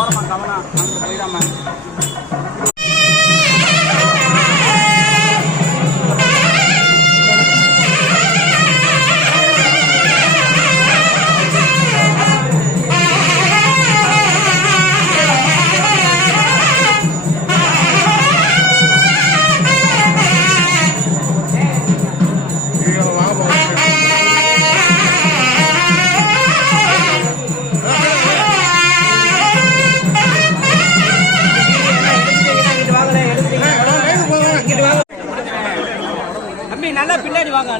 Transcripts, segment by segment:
ஓரமாக கவனம் அங்கே போயிடாம. நல்லா பின்னாடி வாங்க.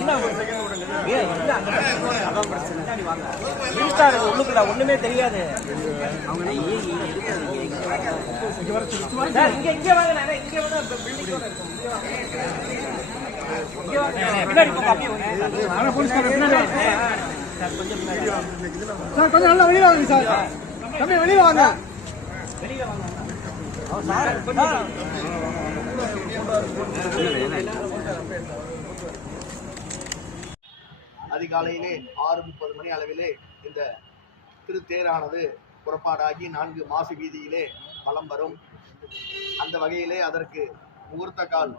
உள்ளுக்குள்ள ஒண்ணுமே தெரியாது. கொஞ்சம் நல்லா வெளியே வாங்க சார். தம்பி வெளியே வாங்க. அதிகாலையிலே 6:30 மணி அளவிலே இந்த திருத்தேரானது புறப்பாடாகி 4 மாசி வீதியிலே வலம் வரும். அந்த வகையிலே அதற்கு முகூர்த்த கால்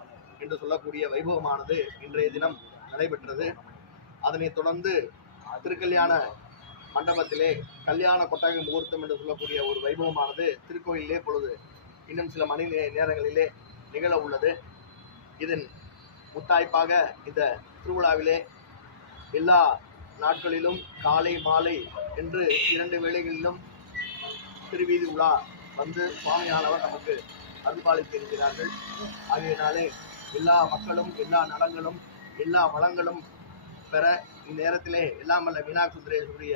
என்று சொல்லக்கூடிய வைபவமானது இன்றைய தினம் நடைபெற்றது. அதனைத் தொடர்ந்து திருக்கல்யாண மண்டபத்திலே கல்யாண கொட்டகை முகூர்த்தம் என்று சொல்லக்கூடிய ஒரு வைபவமானது திருக்கோயிலே பொழுது இன்னும் சில மணி நேரங்களிலே நிகழ உள்ளது. இதன் முத்தாய்ப்பாக இந்த திருவிழாவிலே எல்லா நாட்களிலும் காலை மாலை என்று 2 வேளைகளிலும் திருவீதி உலா வந்து சுவாமியானவர் நமக்கு அருள்பாலித்து இருக்கிறார்கள். ஆகையினாலே எல்லா மக்களும் எல்லா நலங்களும் எல்லா வளங்களும் பெற இந்நேரத்திலே எல்லாம் வல்ல மீனாட்சி சுந்தரேஸ்வரிய